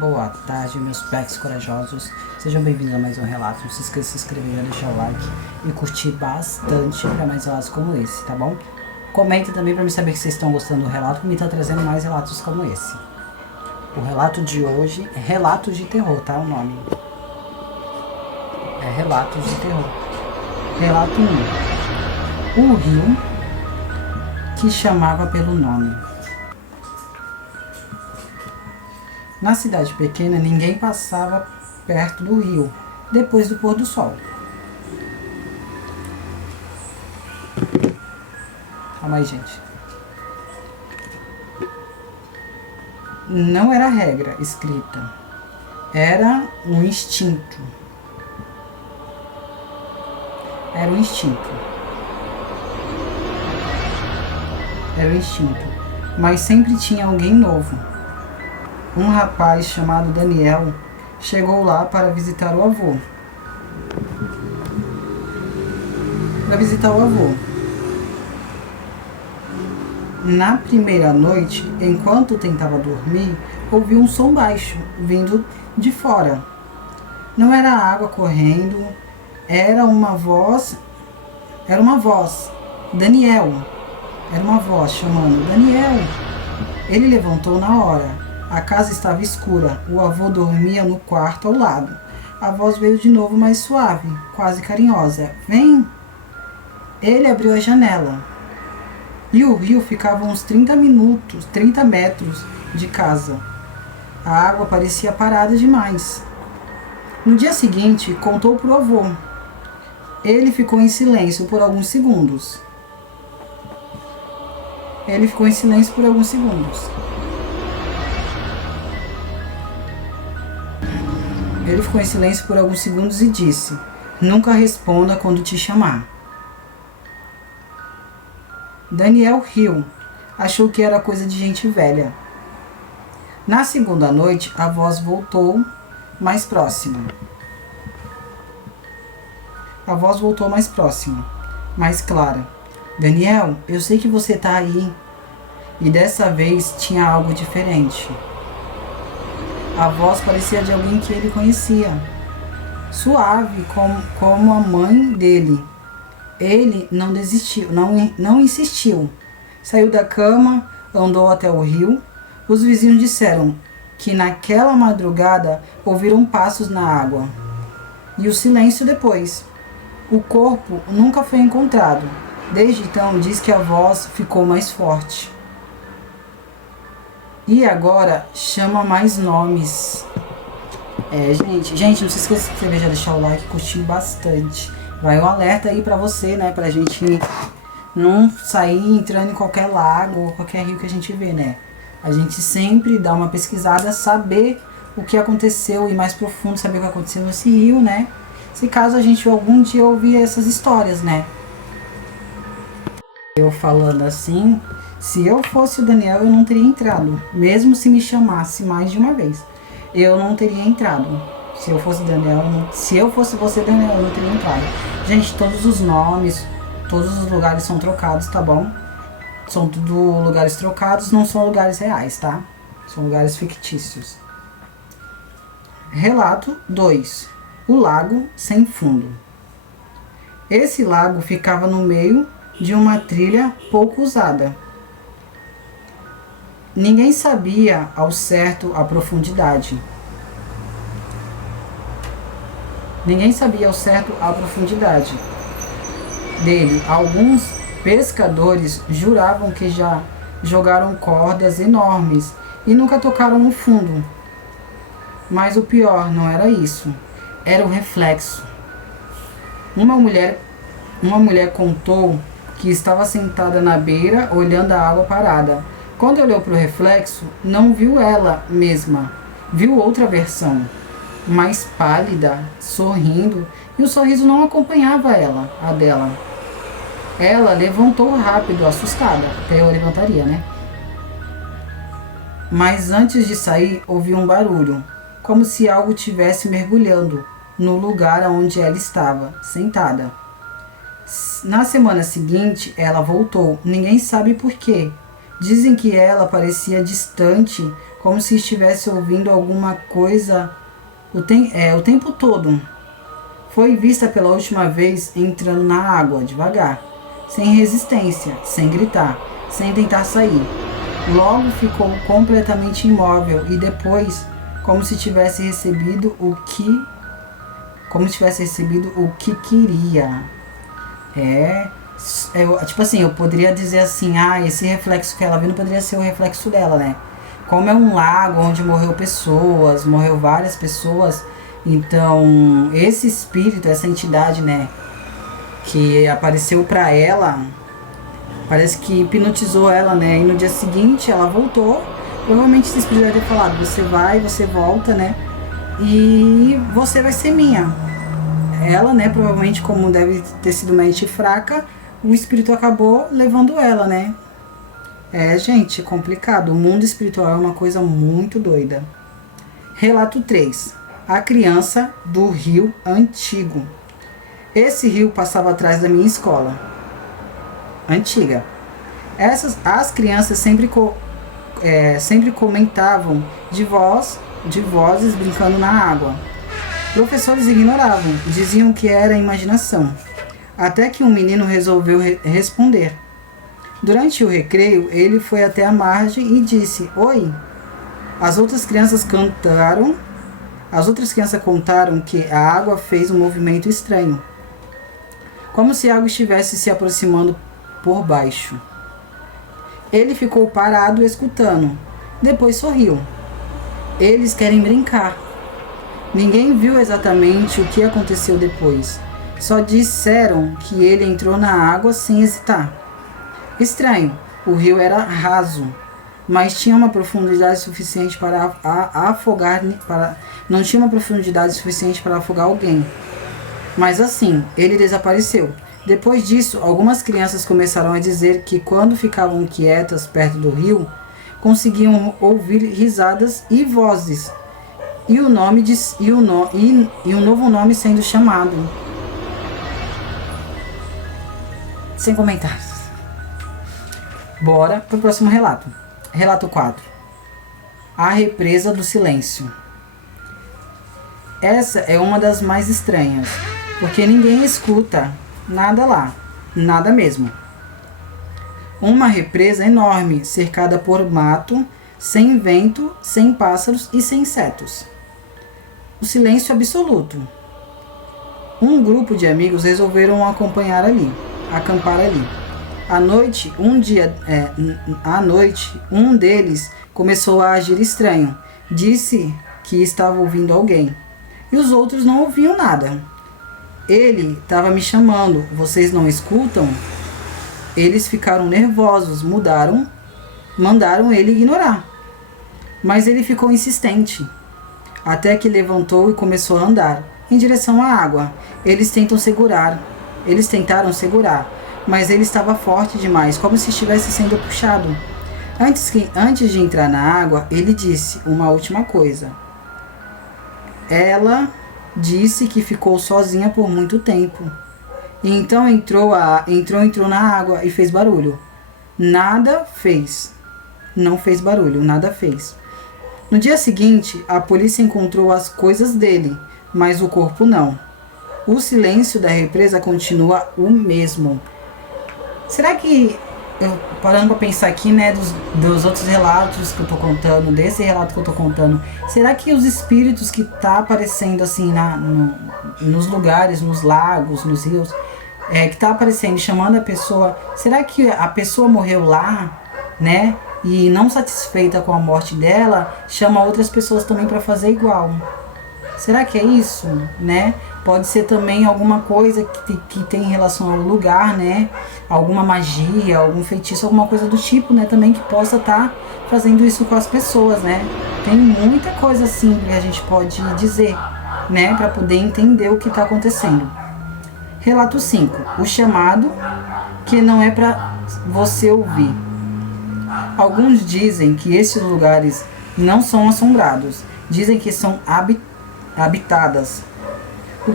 Boa tarde, meus pets corajosos. Sejam bem-vindos a mais um relato. Não se esqueça de se inscrever, deixar o like e curtir bastante para mais relatos como esse, tá bom? Comenta também para me saber que vocês estão gostando do relato e me tá trazendo mais relatos como esse. O relato de hoje é Relatos de Terror, tá? O nome é Relatos de Terror. Relato 1. O rio que chamava pelo nome. Na cidade pequena, ninguém passava perto do rio depois do pôr do sol. Calma aí, gente. Não era regra escrita. Era um instinto. Era um instinto. Era um instinto. Mas sempre tinha alguém novo. Um rapaz chamado Daniel chegou lá para visitar o avô. Na primeira noite, enquanto tentava dormir, ouviu um som baixo vindo de fora. Não era água correndo, era uma voz. Daniel. Era uma voz chamando Daniel. Ele levantou na hora. A casa estava escura. O avô dormia no quarto ao lado. A voz veio de novo mais suave, quase carinhosa. Vem! Ele abriu a janela. E o rio ficava uns 30 metros de casa. A água parecia parada demais. No dia seguinte, contou para o avô. Ele ficou em silêncio por alguns segundos. Ele ficou em silêncio por alguns segundos e disse: Nunca responda quando te chamar. Daniel riu. Achou que era coisa de gente velha. Na segunda noite, a voz voltou mais próxima. Mais clara. Daniel, eu sei que você tá aí. E dessa vez tinha algo diferente. A voz parecia de alguém que ele conhecia. Suave, como a mãe dele. Ele não desistiu, não insistiu. Saiu da cama, andou até o rio. Os vizinhos disseram que naquela madrugada ouviram passos na água. E o silêncio depois. O corpo nunca foi encontrado. Desde então, diz que a voz ficou mais forte. E agora chama mais nomes. Gente, não se esqueça de inscrever, já deixar o like, curtir bastante. Vai um alerta aí pra você, né? Pra gente não sair entrando em qualquer lago ou qualquer rio que a gente vê, né? A gente sempre dá uma pesquisada, saber o que aconteceu e mais profundo, saber o que aconteceu nesse rio, né? Se caso a gente algum dia ouvir essas histórias, né? Eu falando assim, se eu fosse o Daniel, eu não teria entrado. Mesmo se me chamasse mais de uma vez, eu não teria entrado. Se eu fosse Daniel, se eu fosse você, Daniel, eu não teria entrado. Gente, todos os nomes, todos os lugares são trocados, tá bom? São tudo lugares trocados, não são lugares reais, tá? São lugares fictícios. Relato 2. O lago sem fundo. Esse lago ficava no meio de uma trilha pouco usada. Ninguém sabia ao certo a profundidade. Dele. Alguns pescadores juravam que já jogaram cordas enormes e nunca tocaram no fundo. Mas o pior não era isso. Era o reflexo. Uma mulher contou que estava sentada na beira, olhando a água parada. Quando olhou para o reflexo, não viu ela mesma. Viu outra versão, mais pálida, sorrindo, e o sorriso não acompanhava a dela. Ela levantou rápido, assustada. Até eu levantaria, né? Mas antes de sair, ouviu um barulho, como se algo estivesse mergulhando no lugar onde ela estava, sentada. Na semana seguinte, ela voltou. Ninguém sabe por quê. Dizem que ela parecia distante, como se estivesse ouvindo alguma coisa o tempo todo. Foi vista pela última vez entrando na água, devagar, sem resistência, sem gritar, sem tentar sair. Logo ficou completamente imóvel e depois, como se tivesse recebido o que queria. Tipo assim, eu poderia dizer assim, esse reflexo que ela viu não poderia ser o reflexo dela, né? Como é um lago onde morreu várias pessoas, então esse espírito, essa entidade, né, que apareceu pra ela, parece que hipnotizou ela, né? E no dia seguinte ela voltou. Provavelmente esse espírito deve ter falado, você vai, você volta, né? E você vai ser minha. Ela, né, provavelmente como deve ter sido uma mente fraca, o espírito acabou levando ela, né? Gente, complicado. O mundo espiritual é uma coisa muito doida. Relato 3. A criança do rio antigo. Esse rio passava atrás da minha escola antiga. As crianças sempre comentavam de vozes brincando na água. Professores ignoravam, diziam que era imaginação. Até que um menino resolveu responder. Durante o recreio, ele foi até a margem e disse: Oi. As outras crianças contaram que a água fez um movimento estranho, como se algo estivesse se aproximando por baixo. Ele ficou parado escutando. Depois sorriu. Eles querem brincar. Ninguém viu exatamente o que aconteceu depois. Só disseram que ele entrou na água sem hesitar. Estranho, o rio era raso, mas tinha uma profundidade suficiente para afogar. Não tinha uma profundidade suficiente para afogar alguém. Mas assim, ele desapareceu. Depois disso, algumas crianças começaram a dizer que quando ficavam quietas perto do rio, conseguiam ouvir risadas e vozes, e um novo nome sendo chamado. Sem comentários. Bora pro próximo relato. Relato 4. A represa do silêncio. Essa é uma das mais estranhas, porque ninguém escuta nada lá, nada mesmo. Uma represa enorme, cercada por mato, sem vento, sem pássaros e sem insetos. O silêncio absoluto. Um grupo de amigos resolveram acampar ali. À noite, um deles começou a agir estranho. Disse que estava ouvindo alguém. E os outros não ouviam nada. Ele estava me chamando. Vocês não escutam? Eles ficaram nervosos, mandaram ele ignorar. Mas ele ficou insistente. Até que levantou e começou a andar em direção à água. Eles tentaram segurar, mas ele estava forte demais, como se estivesse sendo puxado. Antes de entrar na água, ele disse uma última coisa. Ela disse que ficou sozinha por muito tempo. E então entrou na água e fez barulho. Nada fez. Não fez barulho, nada fez. No dia seguinte, a polícia encontrou as coisas dele, mas o corpo não. O silêncio da represa continua o mesmo. Será que, parando para pensar aqui, né, dos outros relatos que eu tô contando, desse relato que eu tô contando, será que os espíritos que tá aparecendo assim nos lugares, nos lagos, nos rios, que tá aparecendo, chamando a pessoa, será que a pessoa morreu lá, né? E não satisfeita com a morte dela, chama outras pessoas também para fazer igual. Será que é isso, né? Pode ser também alguma coisa que tem relação ao lugar, né? Alguma magia, algum feitiço, alguma coisa do tipo, né? Também que possa estar fazendo isso com as pessoas, né? Tem muita coisa assim que a gente pode dizer, né? Para poder entender o que está acontecendo. Relato 5. O chamado que não é para você ouvir. Alguns dizem que esses lugares não são assombrados. Dizem que são habitadas. O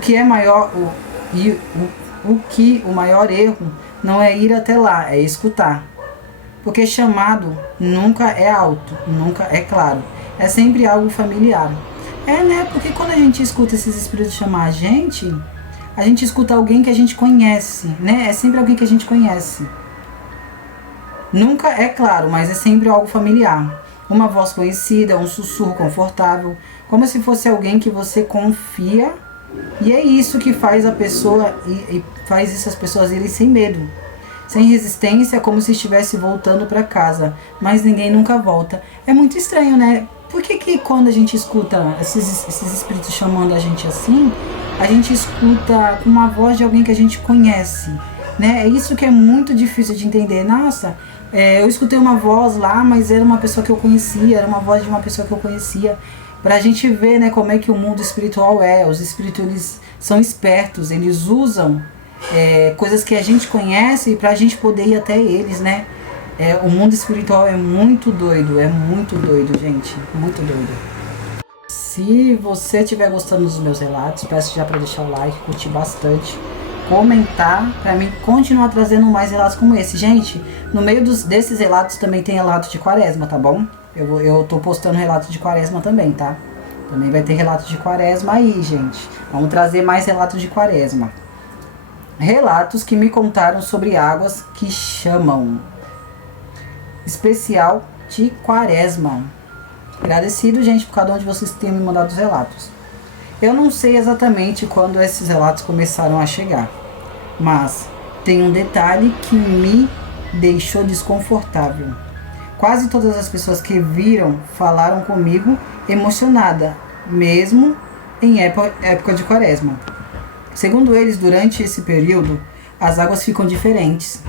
maior erro não é ir até lá, é escutar. Porque chamado nunca é alto, nunca é claro. É sempre algo familiar. É, né? Porque quando a gente escuta esses espíritos chamar a gente escuta alguém que a gente conhece, né? É sempre alguém que a gente conhece. Nunca é claro, mas é sempre algo familiar. Uma voz conhecida, um sussurro confortável, como se fosse alguém que você confia. E é isso que faz a pessoa e faz essas pessoas irem sem medo, sem resistência, como se estivesse voltando para casa, mas ninguém nunca volta. É muito estranho, né? Por que quando a gente escuta esses espíritos chamando a gente escuta com uma voz de alguém que a gente conhece, né? É isso que é muito difícil de entender. Nossa, eu escutei uma voz lá, mas era uma pessoa que eu conhecia, era uma voz de uma pessoa que eu conhecia. Pra gente ver, né, como é que o mundo espiritual é. Os espíritos, eles são espertos, eles usam coisas que a gente conhece pra gente poder ir até eles, né? O mundo espiritual é muito doido, gente, muito doido. Se você estiver gostando dos meus relatos, peço já para deixar o like, curtir bastante, comentar, para mim continuar trazendo mais relatos como esse. Gente, no meio desses relatos também tem relato de quaresma, tá bom? Eu tô postando relato de quaresma também, tá? Também vai ter relato de quaresma aí, gente. Vamos trazer mais relatos de quaresma. Relatos que me contaram sobre águas que chamam. Especial de quaresma. Agradecido, gente, por cada um de vocês que tem me mandado os relatos. Eu não sei exatamente quando esses relatos começaram a chegar, mas tem um detalhe que me deixou desconfortável. Quase todas as pessoas que viram falaram comigo emocionada, mesmo em época de quaresma. Segundo eles, durante esse período, as águas ficam diferentes,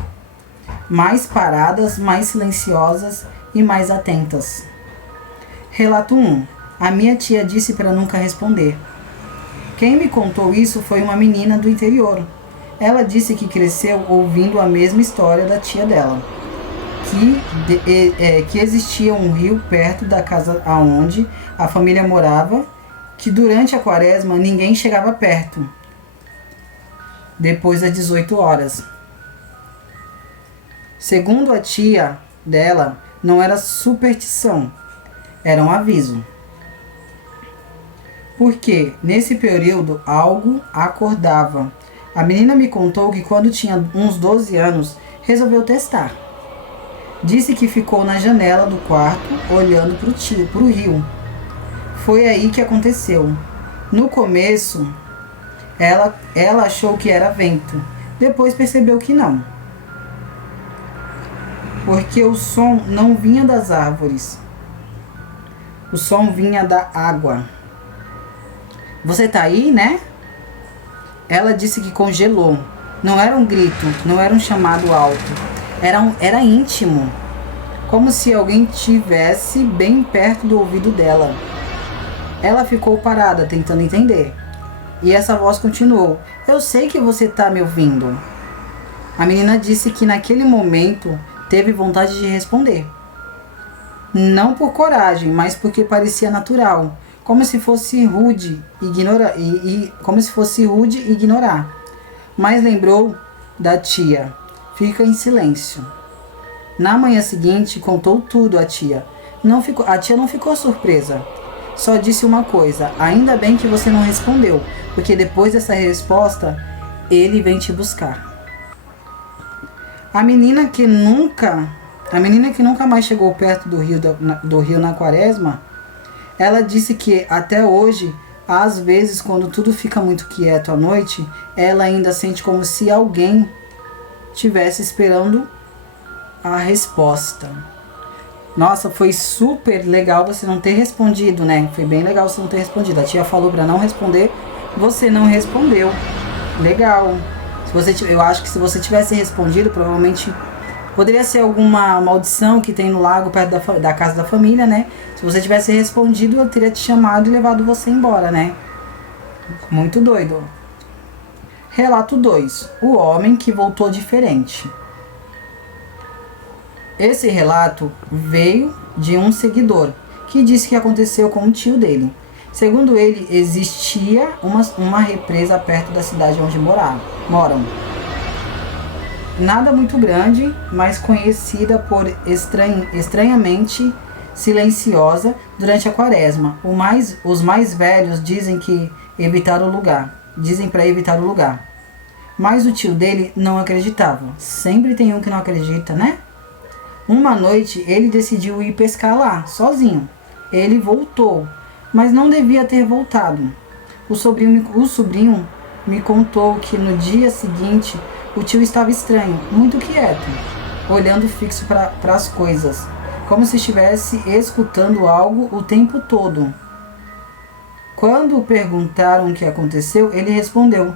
mais paradas, mais silenciosas e mais atentas. Relato 1. A minha tia disse para nunca responder. Quem me contou isso foi uma menina do interior. Ela disse que cresceu ouvindo a mesma história da tia dela. Que existia um rio perto da casa aonde a família morava, que durante a quaresma ninguém chegava perto, depois das 18 horas. Segundo a tia dela, não era superstição, era um aviso. Porque nesse período algo acordava. A menina me contou que quando tinha uns 12 anos, resolveu testar. Disse que ficou na janela do quarto, olhando para o rio. Foi aí que aconteceu. No começo, ela achou que era vento. Depois percebeu que não. Porque o som não vinha das árvores. O som vinha da água. Você tá aí, né? Ela disse que congelou. Não era um grito, não era um chamado alto. Era íntimo. Como se alguém tivesse bem perto do ouvido dela. Ela ficou parada, tentando entender. E essa voz continuou. Eu sei que você tá me ouvindo. A menina disse que naquele momento teve vontade de responder. Não por coragem, mas porque parecia natural. Como se fosse rude ignorar. Mas lembrou da tia. Fica em silêncio. Na manhã seguinte, contou tudo à tia. A tia não ficou surpresa. Só disse uma coisa. Ainda bem que você não respondeu. Porque depois dessa resposta, ele vem te buscar. A menina que nunca mais chegou perto do rio na quaresma, ela disse que até hoje, às vezes, quando tudo fica muito quieto à noite, ela ainda sente como se alguém estivesse esperando a resposta. Nossa, foi super legal você não ter respondido, né? Foi bem legal você não ter respondido. A tia falou para não responder, você não respondeu. Legal. Eu acho que se você tivesse respondido, provavelmente poderia ser alguma maldição que tem no lago perto da casa da família, né? Se você tivesse respondido, eu teria te chamado e levado você embora, né? Muito doido. Relato 2. O homem que voltou diferente. Esse relato veio de um seguidor que disse que aconteceu com o tio dele. Segundo ele, existia uma represa perto da cidade onde moram. Nada muito grande, mas conhecida por estranhamente silenciosa durante a quaresma. Os mais velhos dizem que evitar o lugar. Dizem para evitar o lugar. Mas o tio dele não acreditava. Sempre tem um que não acredita, né? Uma noite ele decidiu ir pescar lá, sozinho. Ele voltou, mas não devia ter voltado. O sobrinho me contou que no dia seguinte o tio estava estranho, muito quieto, olhando fixo para as coisas, como se estivesse escutando algo o tempo todo. Quando perguntaram o que aconteceu, ele respondeu: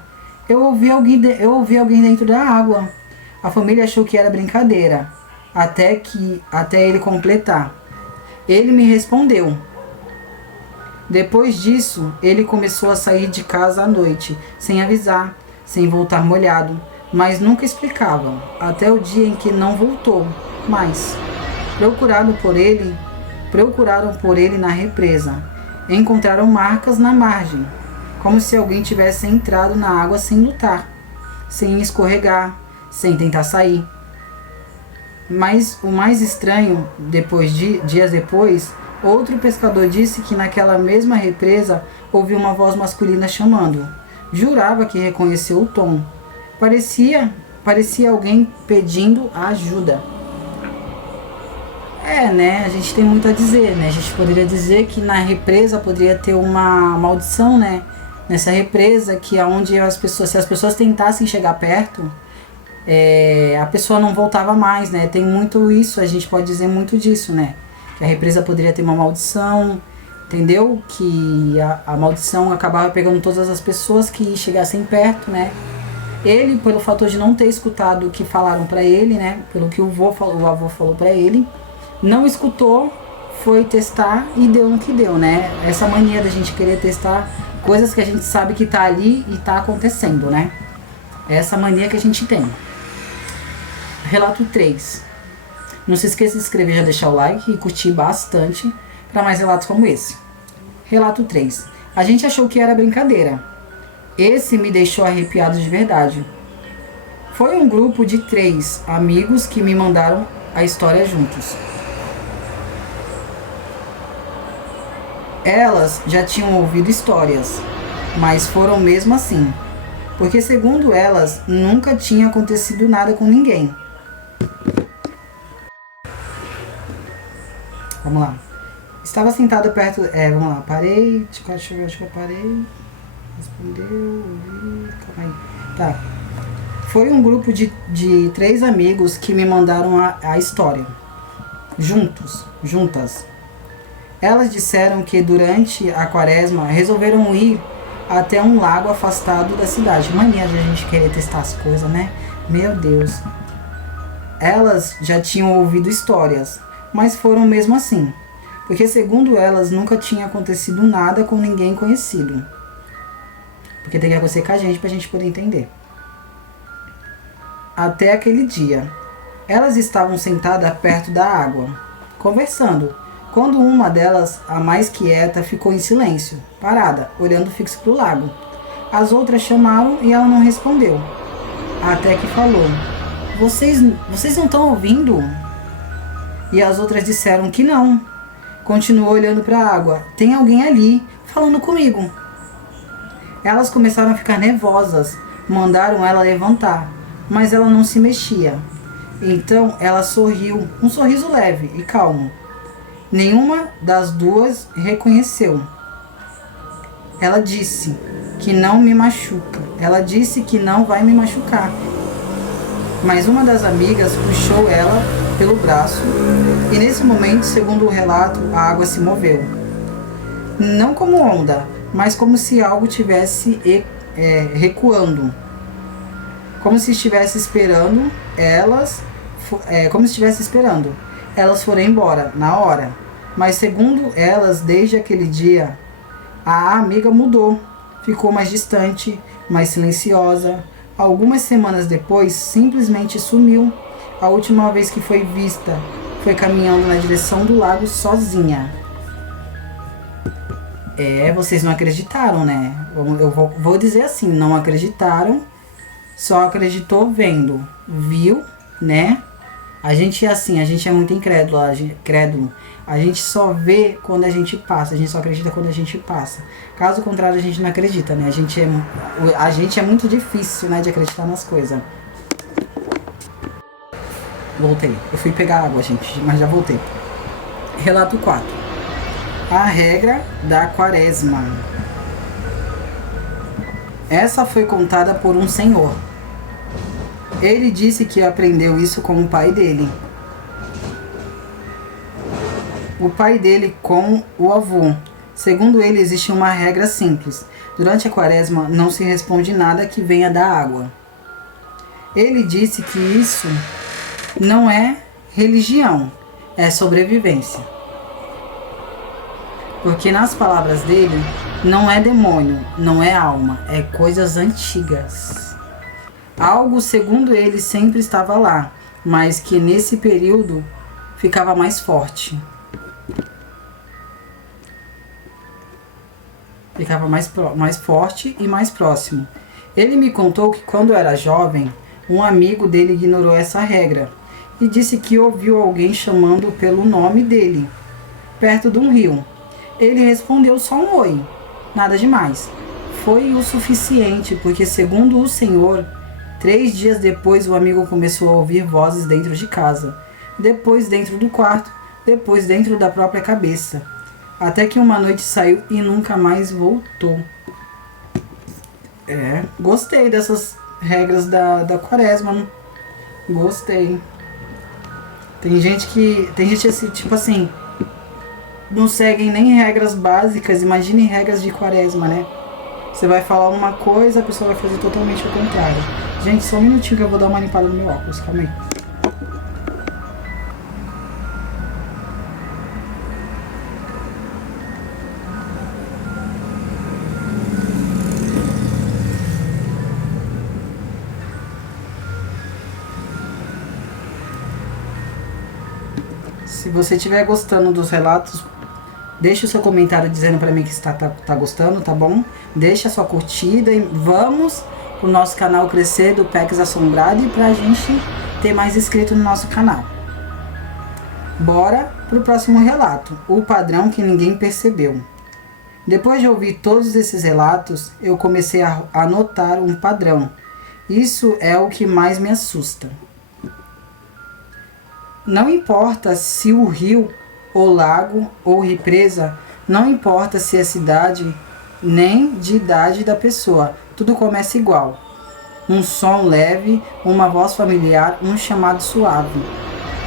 eu ouvi alguém dentro da água. A família achou que era brincadeira, até ele completar. Ele me respondeu. Depois disso, ele começou a sair de casa à noite, sem avisar, sem voltar molhado, mas nunca explicava, até o dia em que não voltou mais. Procuraram por ele na represa. Encontraram marcas na margem, como se alguém tivesse entrado na água sem lutar, sem escorregar, sem tentar sair. Mas o mais estranho, dias depois, outro pescador disse que naquela mesma represa ouviu uma voz masculina chamando. Jurava que reconheceu o tom. Parecia alguém pedindo ajuda. Né? A gente tem muito a dizer, né? A gente poderia dizer que na represa poderia ter uma maldição, né? Nessa represa, que é onde se as pessoas tentassem chegar perto, a pessoa não voltava mais, né? Tem muito isso, a gente pode dizer muito disso, né? Que a represa poderia ter uma maldição, entendeu? Que a maldição acabava pegando todas as pessoas que chegassem perto, né? Ele, pelo fator de não ter escutado o que falaram pra ele, né? Pelo que o avô falou pra ele, não escutou, foi testar e deu no que deu, né? Essa mania da gente querer testar coisas que a gente sabe que tá ali e tá acontecendo, né? É essa mania que a gente tem. Relato 3. Não se esqueça de se inscrever, já deixar o like e curtir bastante para mais relatos como esse. Relato 3. A gente achou que era brincadeira. Esse me deixou arrepiado de verdade. Foi um grupo de 3 amigos que me mandaram a história juntos. Elas já tinham ouvido histórias, mas foram mesmo assim, porque segundo elas, nunca tinha acontecido nada com ninguém. Vamos lá. Estava sentada perto... vamos lá. Parei. Deixa eu ver, acho que eu parei. Respondeu. Ouvi. Calma aí. Tá. Foi um grupo de 3 amigos que me mandaram a história. Juntas. Elas disseram que durante a quaresma resolveram ir até um lago afastado da cidade. Mania de a gente querer testar as coisas, né? Meu Deus. Elas já tinham ouvido histórias, mas foram mesmo assim, porque segundo elas nunca tinha acontecido nada com ninguém conhecido. Porque tem que acontecer com a gente pra gente poder entender. Até aquele dia, elas estavam sentadas perto da água, conversando, quando uma delas, a mais quieta, ficou em silêncio, parada, olhando fixo pro lago. As outras chamaram e ela não respondeu, até que falou: Vocês não estão ouvindo? E as outras disseram que não. Continuou olhando para a água. Tem alguém ali, falando comigo. Elas começaram a ficar nervosas. Mandaram ela levantar, mas ela não se mexia. Então ela sorriu, um sorriso leve e calmo. Nenhuma das duas reconheceu. Ela disse que não me machuca. Ela disse que não vai me machucar. Mas uma das amigas puxou ela pelo braço e nesse momento, segundo o relato, a água se moveu. Não como onda, mas como se algo tivesse recuando. Como se estivesse esperando elas. Elas foram embora na hora. Mas segundo elas, desde aquele dia, a amiga mudou. Ficou mais distante, mais silenciosa. Algumas semanas depois, simplesmente sumiu. A última vez que foi vista foi caminhando na direção do lago sozinha. Vocês não acreditaram, né? Eu vou dizer assim, não acreditaram, só acreditou vendo. Viu, né? A gente é assim, a gente é muito crédulo. A gente só vê quando a gente passa, a gente só acredita quando a gente passa. Caso contrário, a gente não acredita, né? A gente é muito difícil, né, de acreditar nas coisas. Voltei. Eu fui pegar água, gente, mas já voltei. Relato 4. A regra da quaresma. Essa foi contada por um senhor. Ele disse que aprendeu isso com o pai dele. O pai dele com o avô. Segundo ele, existe uma regra simples. Durante a quaresma não se responde nada que venha da água. Ele disse que isso não é religião, é sobrevivência. Porque nas palavras dele, não é demônio, não é alma, é coisas antigas. Algo, segundo ele, sempre estava lá, mas que nesse período ficava mais forte. Ficava mais forte e mais próximo. Ele me contou que quando era jovem, um amigo dele ignorou essa regra e disse que ouviu alguém chamando pelo nome dele, perto de um rio. Ele respondeu só um oi, nada demais. Foi o suficiente, porque segundo o Senhor, 3 dias depois o amigo começou a ouvir vozes dentro de casa, depois dentro do quarto, depois dentro da própria cabeça, até que uma noite saiu e nunca mais voltou. Gostei dessas regras da quaresma, né? Gostei. Tem gente assim, tipo assim, não seguem nem regras básicas, imagine regras de quaresma, né? Você vai falar uma coisa, a pessoa vai fazer totalmente o contrário. Gente, só um minutinho que eu vou dar uma limpada no meu óculos, calma aí. Se você estiver gostando dos relatos, deixe o seu comentário dizendo para mim que está gostando, tá bom? Deixa a sua curtida e vamos pro nosso canal crescer do PEX Assombrado e pra gente ter mais inscritos no nosso canal. Bora pro próximo relato, o padrão que ninguém percebeu. Depois de ouvir todos esses relatos, eu comecei a notar um padrão. Isso é o que mais me assusta. Não importa se o rio, ou lago, ou represa, não importa se é cidade, nem de idade da pessoa, tudo começa igual. Um som leve, uma voz familiar, um chamado suave.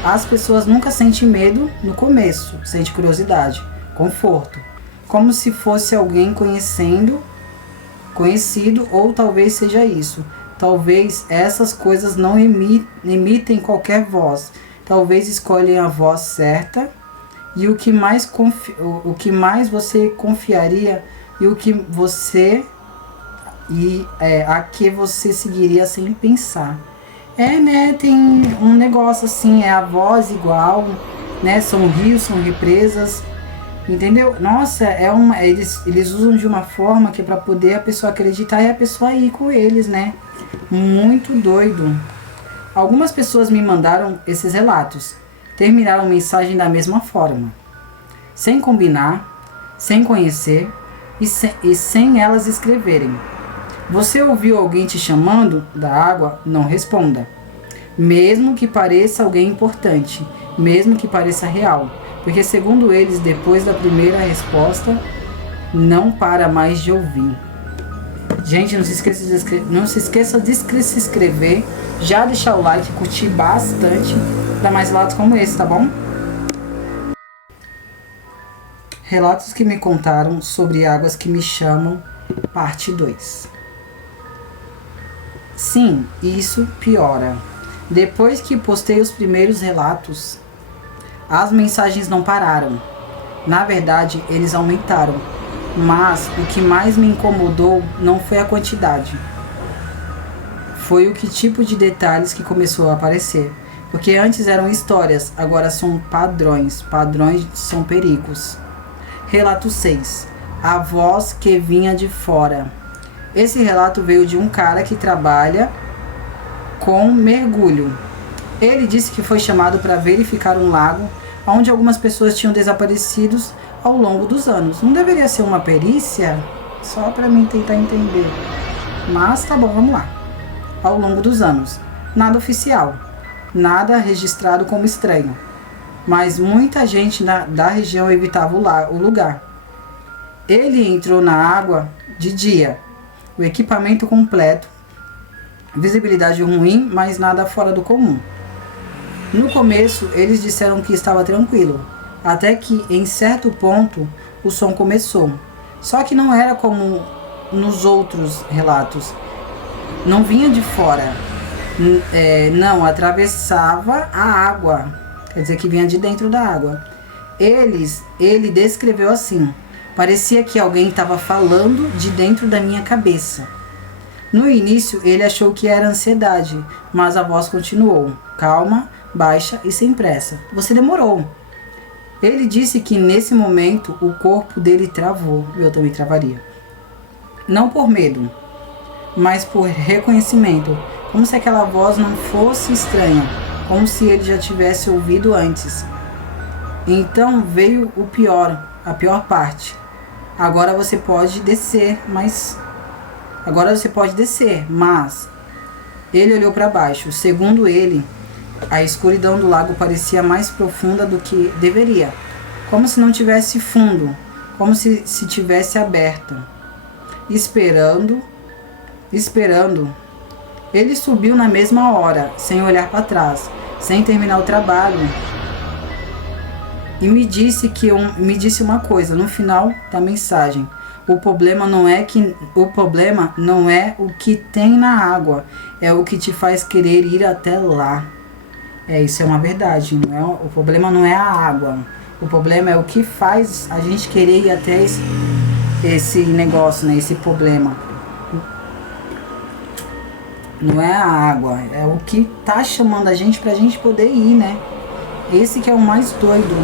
As pessoas nunca sentem medo no começo, sentem curiosidade, conforto, como se fosse alguém conhecido, ou talvez seja isso. Talvez essas coisas não emitem qualquer voz. Talvez escolhem a voz certa e o que mais você confiaria e o que você a que você seguiria sem pensar. Né? Tem um negócio assim, a voz igual, né? São rios, são represas, entendeu? Nossa, eles usam de uma forma que é para poder a pessoa acreditar e a pessoa ir com eles, né? Muito doido. Algumas pessoas me mandaram esses relatos. Terminaram a mensagem da mesma forma. Sem combinar, sem conhecer e sem elas escreverem. Você ouviu alguém te chamando da água? Não responda. Mesmo que pareça alguém importante, mesmo que pareça real. Porque segundo eles, depois da primeira resposta, não para mais de ouvir. Gente, não se esqueça de se inscrever, já deixar o like, curtir bastante para mais relatos como esse, tá bom? Relatos que me contaram sobre águas que me chamam, parte 2. Sim, isso piora. Depois que postei os primeiros relatos, as mensagens não pararam. Na verdade, eles aumentaram. Mas o que mais me incomodou não foi a quantidade. Foi o que tipo de detalhes que começou a aparecer. Porque antes eram histórias, agora são padrões. Padrões são perigos. Relato 6. A voz que vinha de fora. Esse relato veio de um cara que trabalha com mergulho. Ele disse que foi chamado para verificar um lago onde algumas pessoas tinham desaparecido ao longo dos anos. Não deveria ser uma perícia? Só para mim tentar entender. Mas tá bom, vamos lá. Ao longo dos anos. Nada oficial. Nada registrado como estranho. Mas muita gente da região evitava o lugar. Ele entrou na água de dia. O equipamento completo. Visibilidade ruim, mas nada fora do comum. No começo, eles disseram que estava tranquilo, até que, em certo ponto, o som começou. Só que não era como nos outros relatos. Não vinha de fora. Não, atravessava a água. Quer dizer que vinha de dentro da água. Ele descreveu assim. Parecia que alguém estava falando de dentro da minha cabeça. No início, ele achou que era ansiedade, mas a voz continuou. Calma, baixa e sem pressa. Você demorou. Ele disse que nesse momento o corpo dele travou. Eu também travaria. Não por medo, mas por reconhecimento. Como se aquela voz não fosse estranha. Como se ele já tivesse ouvido antes. Então veio a pior parte. Agora você pode descer, mas ele olhou para baixo. Segundo ele, a escuridão do lago parecia mais profunda do que deveria, como se não tivesse fundo, como se tivesse aberta. Esperando. Ele subiu na mesma hora, sem olhar para trás, sem terminar o trabalho. E me disse uma coisa no final da mensagem. O problema não é o que tem na água, é o que te faz querer ir até lá. Isso é uma verdade. O problema não é a água. O problema é o que faz a gente querer ir até esse negócio, né? Esse problema. Não é a água, é o que tá chamando a gente pra gente poder ir, né? Esse que é o mais doido.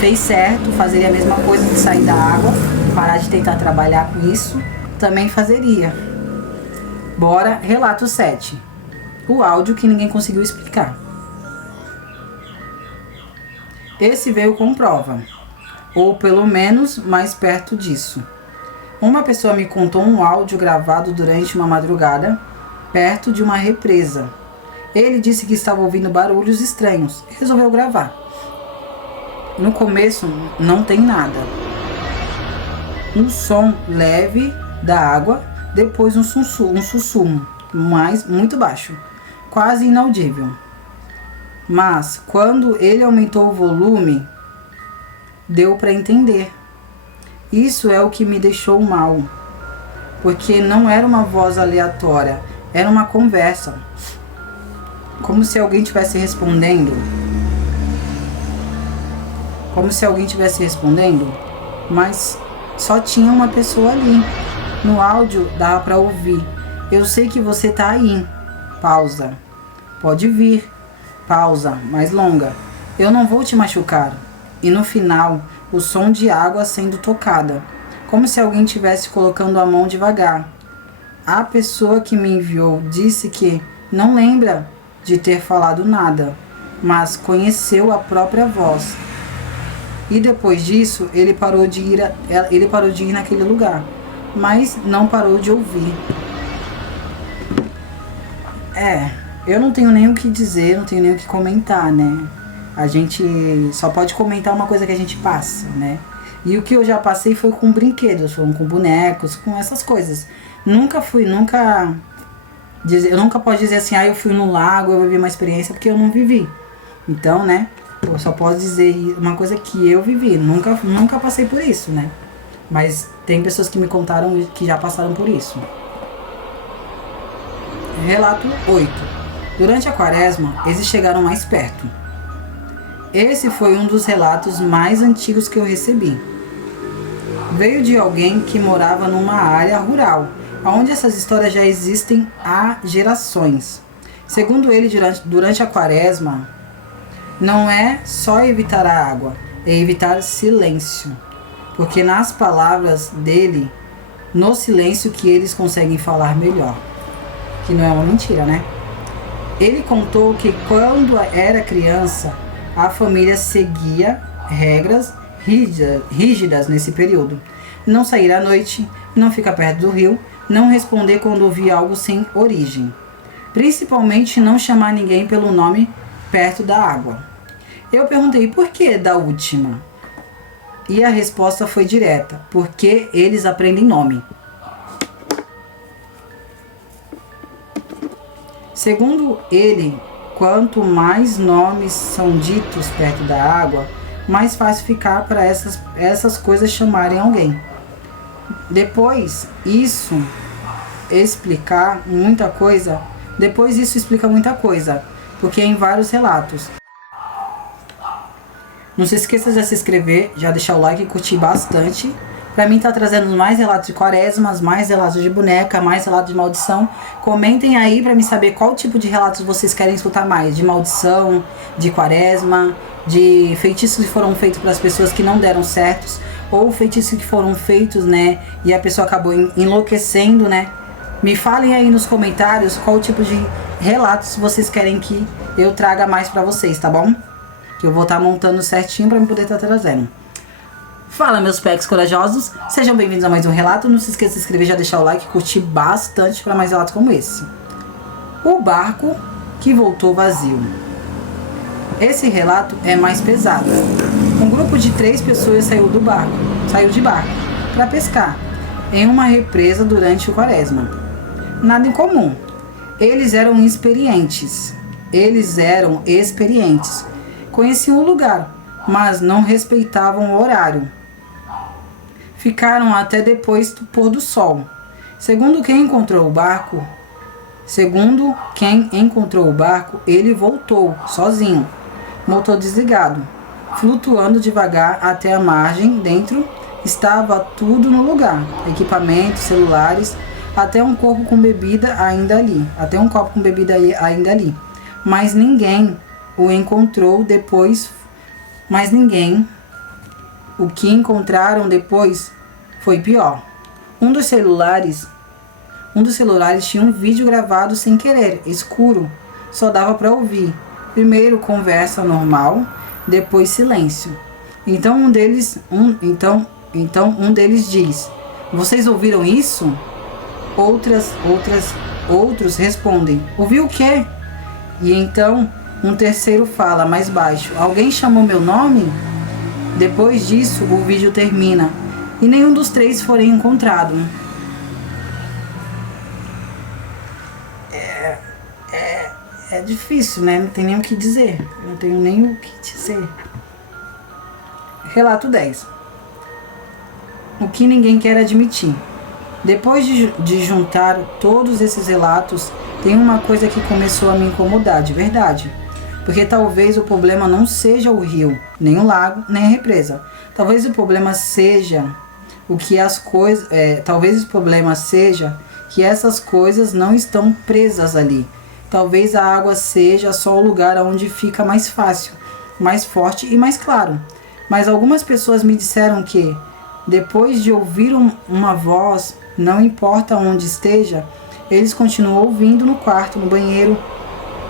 Fez certo, fazeria a mesma coisa de sair da água, parar de tentar trabalhar com isso, também fazeria. Bora, relato 7. O áudio que ninguém conseguiu explicar. Esse veio com prova, ou pelo menos mais perto disso. Uma pessoa me contou um áudio gravado durante uma madrugada, perto de uma represa. Ele disse que estava ouvindo barulhos estranhos e resolveu gravar. No começo não tem nada. Um som leve da água, depois um sussurro, mas muito baixo, quase inaudível. Mas quando ele aumentou o volume, deu para entender. Isso é o que me deixou mal, porque não era uma voz aleatória, era uma conversa, como se alguém estivesse respondendo. Mas só tinha uma pessoa ali. No áudio dava para ouvir. Eu sei que você tá aí. Pausa. Pode vir. Pausa mais longa. Eu não vou te machucar. E no final, o som de água sendo tocada, como se alguém estivesse colocando a mão devagar. A pessoa que me enviou disse que não lembra de ter falado nada, mas conheceu a própria voz. E depois disso, ele parou de ir naquele lugar, mas não parou de ouvir. Eu não tenho nem o que dizer, não tenho nem o que comentar, né? A gente só pode comentar uma coisa que a gente passa, né? E o que eu já passei foi com brinquedos, foi com bonecos, com essas coisas. Eu nunca posso dizer assim, eu fui no lago, eu vivi uma experiência, porque eu não vivi. Então, né? Eu só posso dizer uma coisa que eu vivi. Nunca passei por isso, né? Mas tem pessoas que me contaram que já passaram por isso. Relato 8. Durante a quaresma, eles chegaram mais perto. Esse foi um dos relatos mais antigos que eu recebi. Veio de alguém que morava numa área rural, onde essas histórias já existem há gerações. Segundo ele, durante a quaresma, não é só evitar a água, é evitar silêncio. Porque nas palavras dele, no silêncio que eles conseguem falar melhor. Que não é uma mentira, né? Ele contou que quando era criança, a família seguia regras rígidas nesse período. Não sair à noite, não ficar perto do rio, não responder quando ouvir algo sem origem. Principalmente não chamar ninguém pelo nome perto da água. Eu perguntei por que da última? E a resposta foi direta, porque eles aprendem nome. Segundo ele, quanto mais nomes são ditos perto da água, mais fácil ficar para essas coisas chamarem alguém. Depois isso explica muita coisa, porque em vários relatos. Não se esqueça de se inscrever, já deixar o like e curtir bastante. Pra mim tá trazendo mais relatos de quaresmas, mais relatos de boneca, mais relatos de maldição. Comentem aí pra me saber qual tipo de relatos vocês querem escutar mais. De maldição, de quaresma, de feitiços que foram feitos para as pessoas que não deram certos. Ou feitiços que foram feitos, né, e a pessoa acabou enlouquecendo, né. Me falem aí nos comentários qual tipo de relatos vocês querem que eu traga mais pra vocês, tá bom? Que eu vou estar montando certinho pra me poder estar trazendo. Fala, meus pecs corajosos, sejam bem-vindos a mais um relato. Não se esqueça de se inscrever, já deixar o like e curtir bastante para mais relatos como esse. O barco que voltou vazio. Esse relato é mais pesado. Um grupo de 3 pessoas saiu de barco para pescar em uma represa durante o quaresma. Nada em comum. Eles eram experientes. Conheciam o lugar, mas não respeitavam o horário. Ficaram até depois do pôr do sol. Segundo quem encontrou o barco, ele voltou sozinho, motor desligado, flutuando devagar até a margem. Dentro estava tudo no lugar, equipamentos, celulares, até um copo com bebida ainda ali. Mas ninguém o encontrou depois. O que encontraram depois foi pior. Um dos celulares tinha um vídeo gravado sem querer, escuro, só dava para ouvir. Primeiro conversa normal, depois silêncio. Então um deles diz: "Vocês ouviram isso?" Outros respondem: "Ouviu o quê?" E então um terceiro fala mais baixo: "Alguém chamou meu nome?" Depois disso, o vídeo termina e nenhum dos 3 foi encontrado. É difícil, né? Não tem nem o que dizer. Relato 10. O que ninguém quer admitir. Depois de juntar todos esses relatos, tem uma coisa que começou a me incomodar, de verdade. Porque talvez o problema não seja o rio, nem o lago, nem a represa. Talvez o problema seja que essas coisas não estão presas ali. Talvez a água seja só o lugar onde fica mais fácil, mais forte e mais claro. Mas algumas pessoas me disseram que, depois de ouvir uma voz, não importa onde esteja, eles continuam ouvindo no quarto, no banheiro,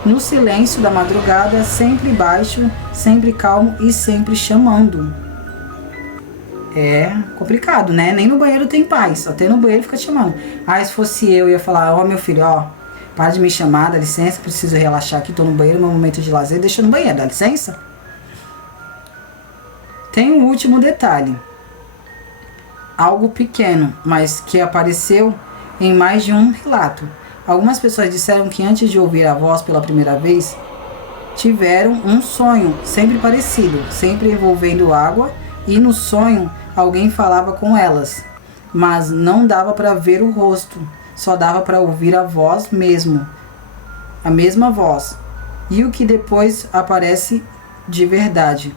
no silêncio da madrugada, sempre baixo, sempre calmo e sempre chamando. É complicado, né? Nem no banheiro tem paz, até no banheiro fica chamando. Se fosse eu ia falar: "Ó, meu filho, para de me chamar, dá licença, preciso relaxar aqui, tô no banheiro, meu momento de lazer, deixa no banheiro, dá licença." Tem um último detalhe. Algo pequeno, mas que apareceu em mais de um relato. Algumas pessoas disseram que antes de ouvir a voz pela primeira vez, tiveram um sonho sempre parecido, sempre envolvendo água, e no sonho alguém falava com elas, mas não dava para ver o rosto, só dava para ouvir a voz mesmo, a mesma voz, e o que depois aparece de verdade.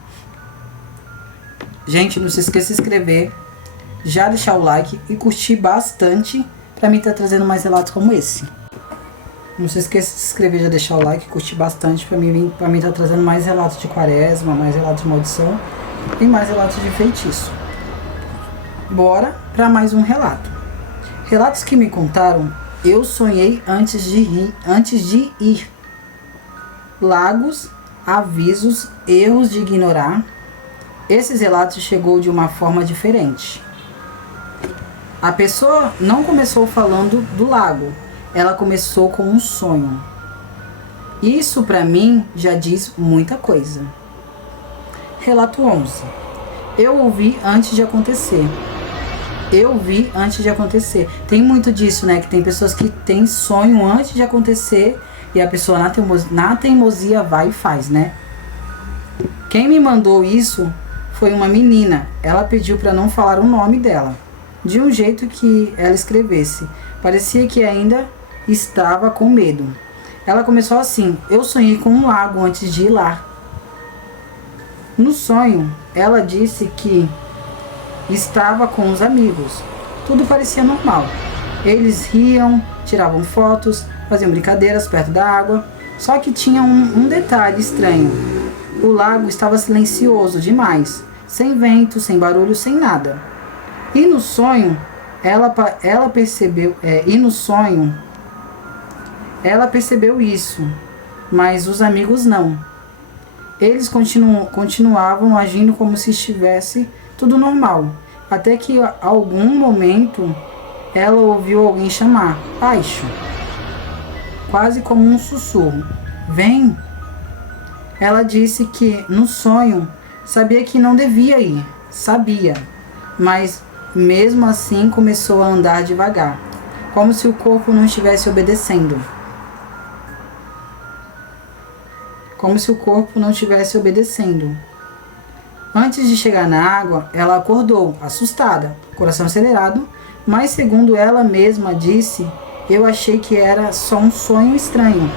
Gente, não se esqueça de se inscrever, já deixar o like e curtir bastante para mim estar trazendo mais relatos como esse. Não se esqueça de se inscrever, já deixar o like, curtir bastante para mim estar trazendo mais relatos de quaresma, mais relatos de maldição e mais relatos de feitiço. Bora para mais um relato. Relatos que me contaram: eu sonhei antes de ir. lagos, avisos, erros de ignorar. Esses relatos chegou de uma forma diferente. A pessoa não começou falando do lago, ela começou com um sonho. Isso para mim já diz muita coisa. Relato 11. Eu ouvi antes de acontecer. Eu vi antes de acontecer. Tem muito disso, né? Que tem pessoas que têm sonho antes de acontecer e a pessoa na teimosia vai e faz, né? Quem me mandou isso foi uma menina. Ela pediu para não falar o nome dela, de um jeito que ela escrevesse. Parecia que ainda estava com medo. Ela começou assim: eu sonhei com um lago antes de ir lá. No sonho, ela disse que estava com os amigos. Tudo parecia normal. Eles riam, tiravam fotos, faziam brincadeiras perto da água. Só que tinha um detalhe estranho. O lago estava silencioso demais, sem vento, sem barulho, sem nada. E no sonho, ela percebeu isso, mas os amigos não. Eles continuavam agindo como se estivesse tudo normal, até que a algum momento ela ouviu alguém chamar, baixo, quase como um sussurro: vem! Ela disse que no sonho sabia que não devia ir, sabia, mas mesmo assim começou a andar devagar, como se o corpo não estivesse obedecendo. Antes de chegar na água, ela acordou, assustada, coração acelerado, mas segundo ela mesma disse, eu achei que era só um sonho estranho.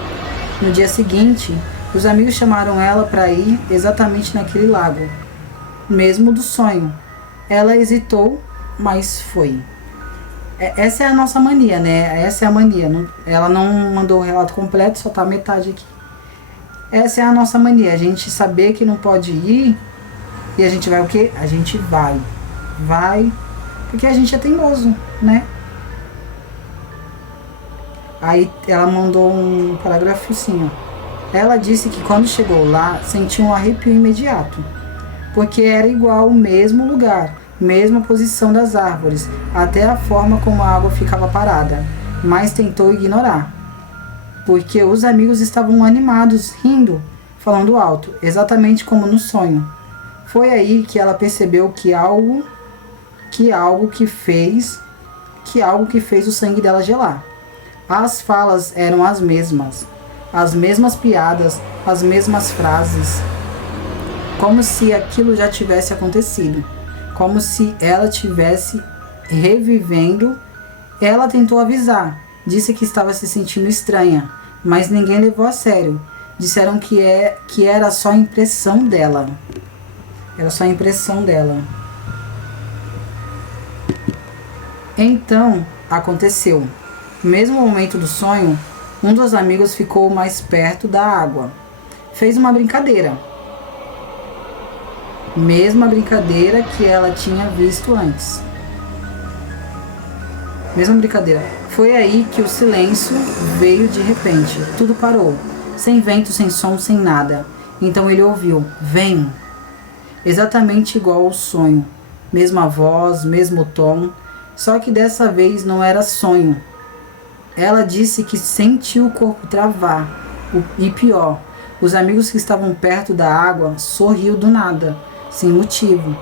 No dia seguinte, os amigos chamaram ela para ir exatamente naquele lago, mesmo do sonho. Ela hesitou, mas foi. Essa é a nossa mania, né? Essa é a mania. Ela não mandou o relato completo, só tá a metade aqui. Essa é a nossa mania, a gente saber que não pode ir e a gente vai o quê? A gente vai, porque a gente é teimoso, né? Aí ela mandou um parágrafo assim, ó. Ela disse que quando chegou lá, sentiu um arrepio imediato, porque era igual o mesmo lugar, mesma posição das árvores, até a forma como a água ficava parada, mas tentou ignorar. Porque os amigos estavam animados, rindo, falando alto, exatamente como no sonho. Foi aí que ela percebeu que algo que fez o sangue dela gelar. As falas eram as mesmas piadas, as mesmas frases, como se aquilo já tivesse acontecido, como se ela tivesse revivendo. Ela tentou avisar. Disse que estava se sentindo estranha, mas ninguém levou a sério. Disseram que era só impressão dela. Era só impressão dela. Então, aconteceu. No mesmo momento do sonho, um dos amigos ficou mais perto da água. Fez uma brincadeira. Mesma brincadeira que ela tinha visto antes. Mesma brincadeira. Foi aí que o silêncio veio de repente. Tudo parou. Sem vento, sem som, sem nada. Então ele ouviu: vem. Exatamente igual ao sonho. Mesma voz, mesmo tom. Só que dessa vez não era sonho. Ela disse que sentiu o corpo travar. E pior, os amigos que estavam perto da água sorriu do nada, sem motivo.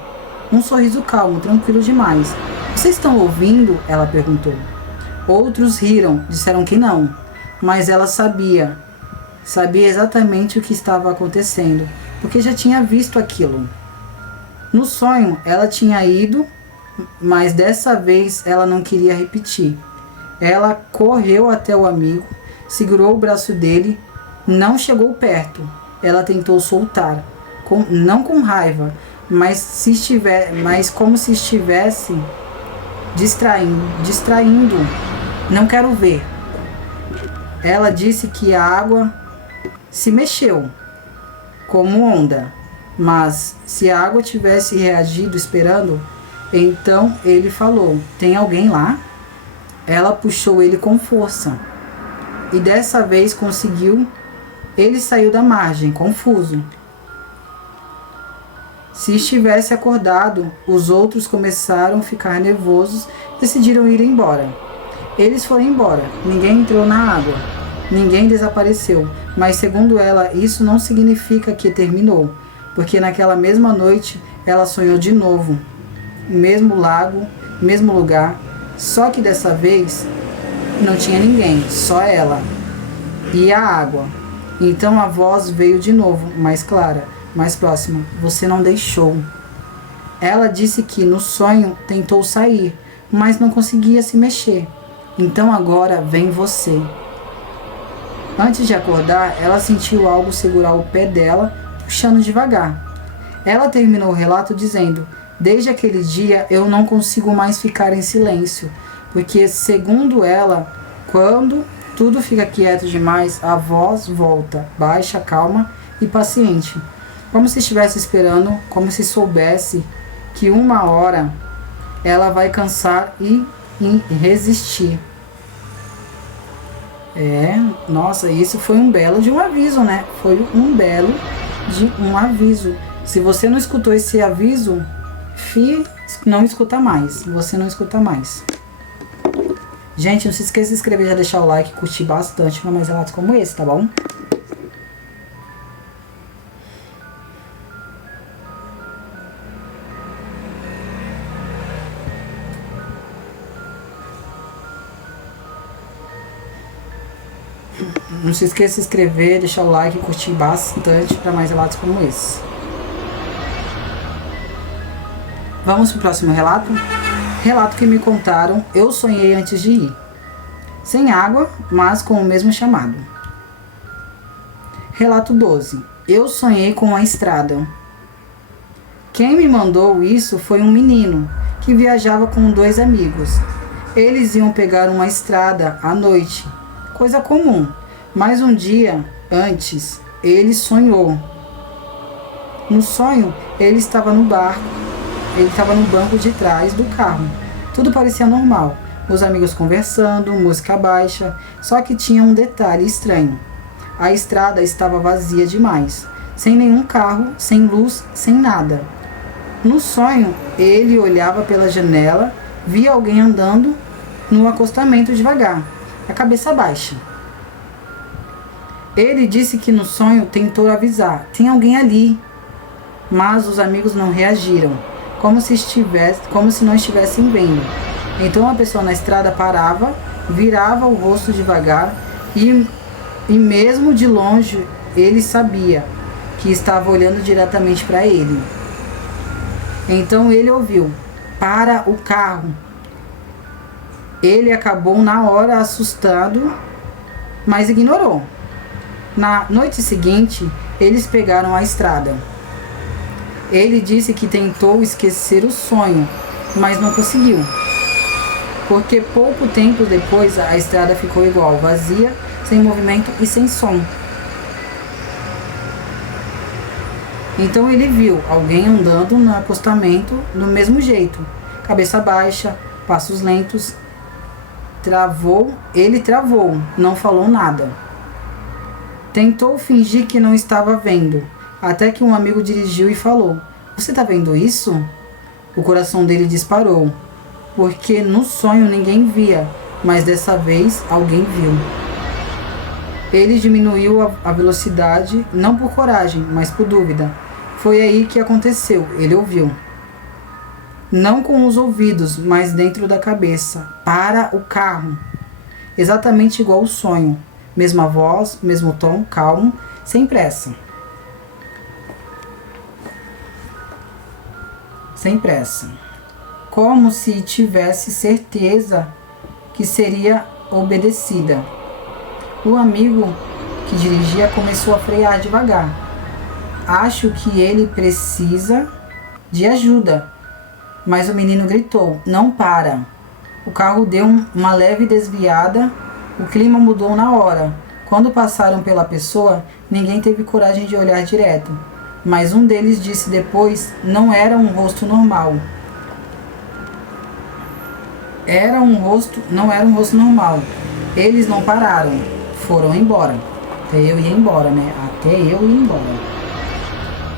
Um sorriso calmo, tranquilo demais. Vocês estão ouvindo? Ela perguntou. Outros riram, disseram que não. Mas ela sabia exatamente o que estava acontecendo, porque já tinha visto aquilo. No sonho, ela tinha ido, mas dessa vez ela não queria repetir. Ela correu até o amigo, segurou o braço dele, não chegou perto. Ela tentou soltar, não com raiva, mas como se estivesse distraindo. Não quero ver. Ela disse que a água se mexeu, como onda. Mas se a água tivesse reagido esperando, então ele falou: tem alguém lá? Ela puxou ele com força. E dessa vez conseguiu Ele saiu da margem, confuso. Se estivesse acordado, os outros começaram a ficar nervosos e decidiram ir embora. Eles foram embora, ninguém entrou na água, ninguém desapareceu, mas segundo ela, isso não significa que terminou, porque naquela mesma noite ela sonhou de novo, o mesmo lago, mesmo lugar, só que dessa vez não tinha ninguém, só ela e a água. Então a voz veio de novo, mais clara, mais próxima. Você não deixou. Ela disse que no sonho tentou sair, mas não conseguia se mexer. Então agora vem você. Antes de acordar, ela sentiu algo segurar o pé dela, puxando devagar. Ela terminou o relato dizendo: desde aquele dia eu não consigo mais ficar em silêncio, porque, segundo ela, quando tudo fica quieto demais, a voz volta, baixa, calma e paciente, como se estivesse esperando, como se soubesse que uma hora ela vai cansar e resistir. Nossa, isso foi um belo de um aviso, né? Foi um belo de um aviso. Se você não escutou esse aviso, não escuta mais. Você não escuta mais. Gente, não se esqueça de se inscrever, já deixar o like, curtir bastante para mais relatos como esse, tá bom? Não se esqueça de se inscrever, deixar o like e curtir bastante para mais relatos como esse. Vamos pro próximo relato? Relato que me contaram, eu sonhei antes de ir. Sem água, mas com o mesmo chamado. Relato 12. Eu sonhei com a estrada. Quem me mandou isso foi um menino que viajava com 2 amigos. Eles iam pegar uma estrada à noite, coisa comum. Mas um dia antes, ele sonhou. No sonho, ele estava no barco. Ele estava no banco de trás do carro. Tudo parecia normal. Os amigos conversando, música baixa. Só que tinha um detalhe estranho. A estrada estava vazia demais. Sem nenhum carro, sem luz, sem nada. No sonho, ele olhava pela janela, via alguém andando no acostamento devagar, a cabeça baixa. Ele disse que no sonho tentou avisar, tem alguém ali. Mas os amigos não reagiram, como se não estivessem vendo. Então a pessoa na estrada parava, virava o rosto devagar e mesmo de longe ele sabia que estava olhando diretamente para ele. Então ele ouviu: para o carro. Ele acabou na hora assustado, mas ignorou. Na noite seguinte, eles pegaram a estrada. Ele disse que tentou esquecer o sonho, mas não conseguiu. Porque pouco tempo depois a estrada ficou igual, vazia, sem movimento e sem som. Então ele viu alguém andando no acostamento do mesmo jeito, cabeça baixa, passos lentos. Ele travou, não falou nada. Tentou fingir que não estava vendo, até que um amigo dirigiu e falou: você está vendo isso? O coração dele disparou, porque no sonho ninguém via, mas dessa vez alguém viu. Ele diminuiu a velocidade, não por coragem, mas por dúvida. Foi aí que aconteceu, ele ouviu. Não com os ouvidos, mas dentro da cabeça. Para o carro. Exatamente igual ao sonho. Mesma voz, mesmo tom, calmo, sem pressa. Sem pressa. Como se tivesse certeza que seria obedecida. O amigo que dirigia começou a frear devagar. Acho que ele precisa de ajuda. Mas o menino gritou: não para. O carro deu uma leve desviada. O clima mudou na hora. Quando passaram pela pessoa, ninguém teve coragem de olhar direto. Mas um deles disse depois: não era um rosto normal. Não era um rosto normal. Eles não pararam. Foram embora. Até eu ir embora, né? Até eu ir embora.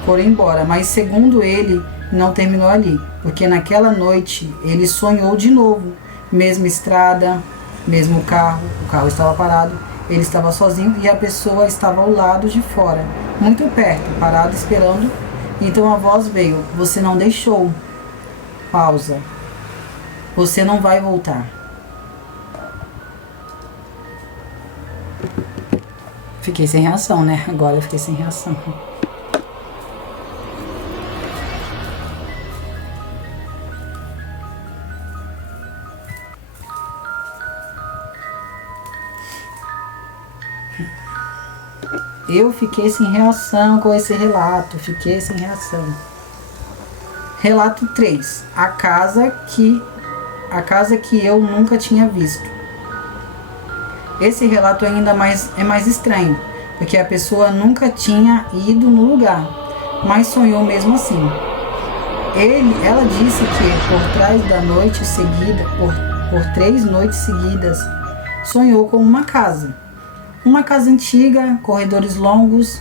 Foram embora, mas segundo ele, não terminou ali. Porque naquela noite ele sonhou de novo. Mesma estrada, mesmo carro. O carro estava parado, ele estava sozinho e a pessoa estava ao lado de fora, muito perto, parada esperando. Então a voz veio: você não deixou. Pausa. Você não vai voltar. Fiquei sem reação, né? Agora eu fiquei sem reação. Eu fiquei sem reação com esse relato. Fiquei sem reação. Relato 3. A casa que eu nunca tinha visto. Esse relato ainda é mais estranho, porque a pessoa nunca tinha ido no lugar, mas sonhou mesmo assim. Ela disse que por trás da noite seguida, por 3 noites seguidas, sonhou com uma casa. Uma casa antiga, corredores longos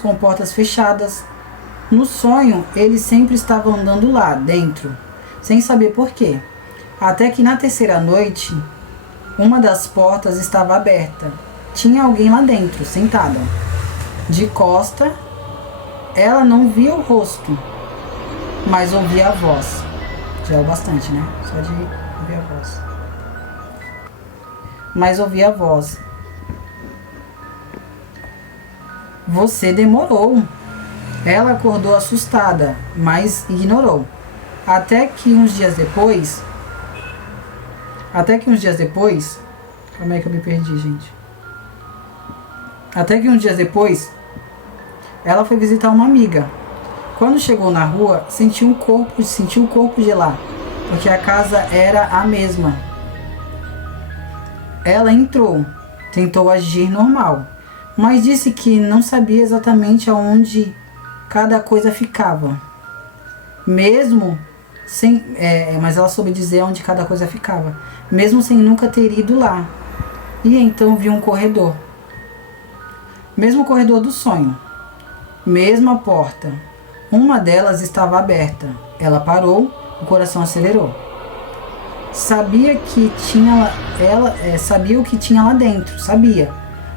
com portas fechadas. No sonho, ele sempre estava andando lá dentro, sem saber por quê. Até que na 3ª noite, uma das portas estava aberta. Tinha alguém lá dentro, sentada. De costa, ela não via o rosto, mas ouvia a voz. Já é o bastante, né? Só de ouvir a voz. Mas ouvia a voz. Você demorou. Ela acordou assustada, mas ignorou. Até que uns dias depois... Calma aí que eu me perdi, gente. Até que uns dias depois, ela foi visitar uma amiga. Quando chegou na rua, sentiu o corpo gelar, porque a casa era a mesma. Ela entrou, tentou agir normal, mas disse que não sabia exatamente aonde cada coisa ficava. Mas ela soube dizer onde cada coisa ficava, mesmo sem nunca ter ido lá. E então viu um corredor. Mesmo corredor do sonho. Mesma porta. Uma delas estava aberta. Ela parou, o coração acelerou. Sabia o que tinha lá dentro, sabia,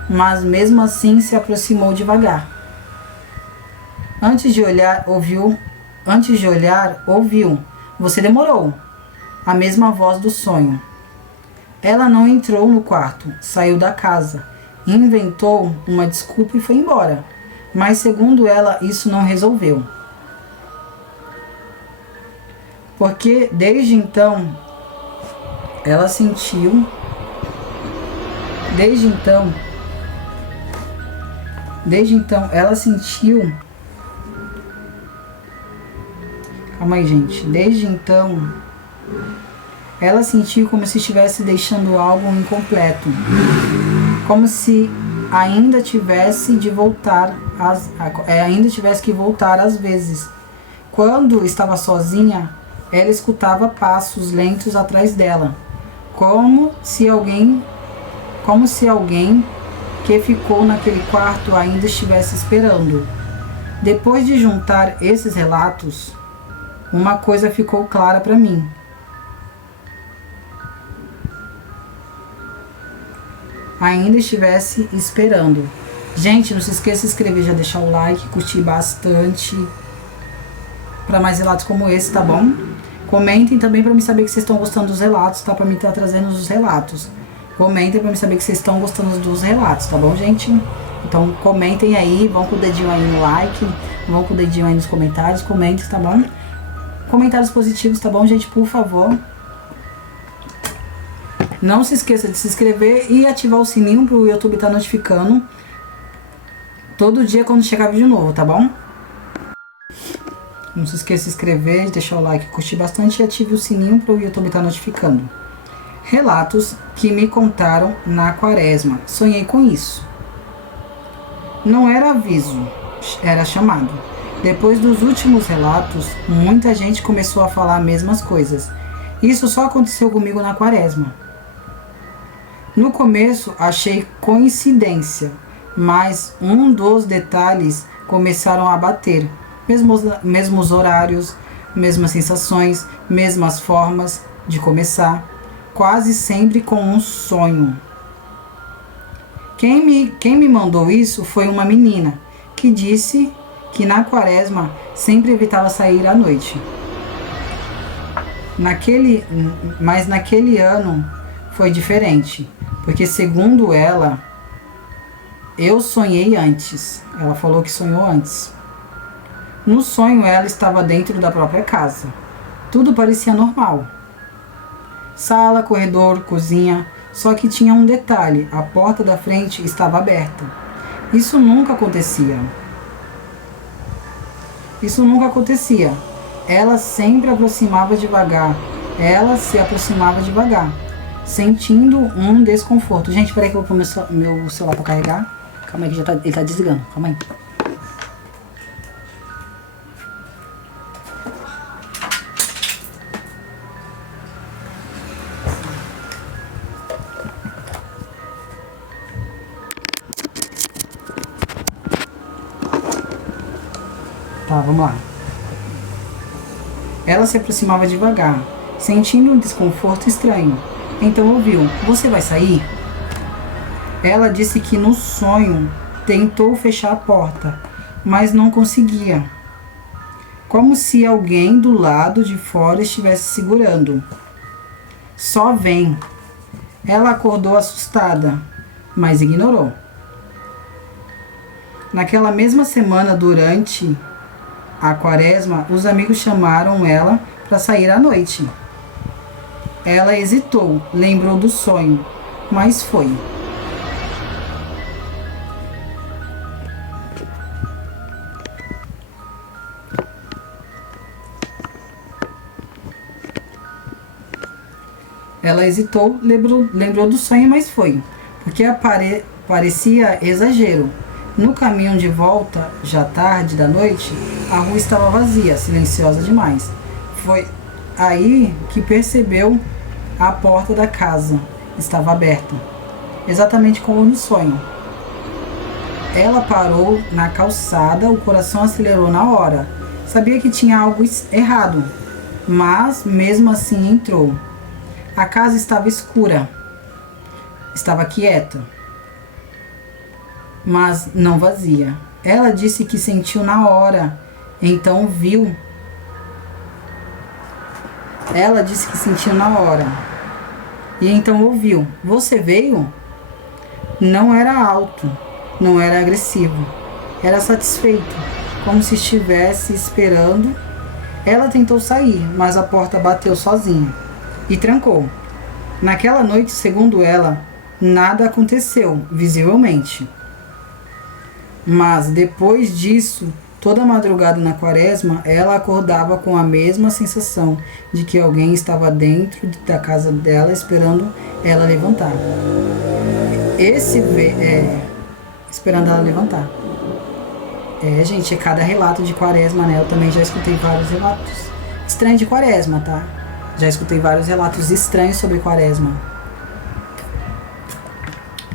mas mesmo assim se aproximou devagar. Antes de olhar, ouviu. Você demorou. A mesma voz do sonho. Ela não entrou no quarto, saiu da casa, inventou uma desculpa e foi embora. Mas segundo ela, isso não resolveu. Porque desde então ela sentiu. Calma aí, gente. Desde então, ela sentiu como se estivesse deixando algo incompleto. Como se ainda tivesse que voltar às vezes. Quando estava sozinha, ela escutava passos lentos atrás dela. Como se alguém que ficou naquele quarto ainda estivesse esperando. Depois de juntar esses relatos, uma coisa ficou clara para mim. Ainda estivesse esperando. Gente, não se esqueça de se inscrever, já deixar o like, curtir bastante para mais relatos como esse, tá bom? Comentem também para me saber que vocês estão gostando dos relatos, tá? Para mim estar trazendo os relatos. Comentem para me saber que vocês estão gostando dos relatos, tá bom, gente? Então comentem aí, vão com o dedinho aí no like, vão com o dedinho aí nos comentários, comentem, tá bom? Comentários positivos, tá bom, gente? Por favor. Não se esqueça de se inscrever e ativar o sininho pro YouTube estar notificando todo dia quando chegar vídeo novo, tá bom? Não se esqueça de se inscrever, de deixar o like, curtir bastante e ative o sininho pro YouTube estar notificando. Relatos que me contaram na quaresma. Sonhei com isso. Não era aviso, era chamado. Depois dos últimos relatos, muita gente começou a falar as mesmas coisas. Isso só aconteceu comigo na quaresma. No começo achei coincidência, mas um dos detalhes começaram a bater. Mesmos horários, mesmas sensações, mesmas formas de começar, quase sempre com um sonho. Quem me mandou isso foi uma menina que disse que na quaresma sempre evitava sair à noite. Mas naquele ano foi diferente, porque segundo ela, eu sonhei antes. Ela falou que sonhou antes. No sonho ela estava dentro da própria casa. Tudo parecia normal. Sala, corredor, cozinha, só que tinha um detalhe, a porta da frente estava aberta. Isso nunca acontecia. Ela sempre aproximava devagar. Ela se aproximava devagar, sentindo um desconforto. Gente, peraí que eu vou pôr meu celular para carregar. Calma aí que ele tá desligando. Calma aí. Tá, vamos lá. Ela se aproximava devagar, sentindo um desconforto estranho. Então ouviu: "Você vai sair?" Ela disse que no sonho tentou fechar a porta, mas não conseguia. Como se alguém do lado de fora estivesse segurando. "Só vem." Ela acordou assustada, mas ignorou. Naquela mesma semana, durante a quaresma, os amigos chamaram ela para sair à noite. Ela hesitou, lembrou do sonho, mas foi. Ela hesitou, lembrou do sonho, mas foi, porque parecia exagero. No caminho de volta, já tarde da noite, a rua estava vazia, silenciosa demais. Foi aí que percebeu a porta da casa estava aberta, exatamente como no sonho. Ela parou na calçada, o coração acelerou na hora. Sabia que tinha algo errado, mas mesmo assim entrou. A casa estava escura, estava quieta, mas não vazia. Ela disse que sentiu na hora, então viu. Ela disse que sentiu na hora, e então ouviu: "Você veio?" Não era alto, não era agressivo, era satisfeito, como se estivesse esperando. Ela tentou sair, mas a porta bateu sozinha e trancou. Naquela noite, segundo ela, nada aconteceu, visivelmente. Mas depois disso, toda madrugada na quaresma, ela acordava com a mesma sensação de que alguém estava dentro da casa dela esperando ela levantar. Esperando ela levantar. Gente, é cada relato de quaresma, né? Eu também já escutei vários relatos estranhos de quaresma, tá? Já escutei vários relatos estranhos sobre quaresma.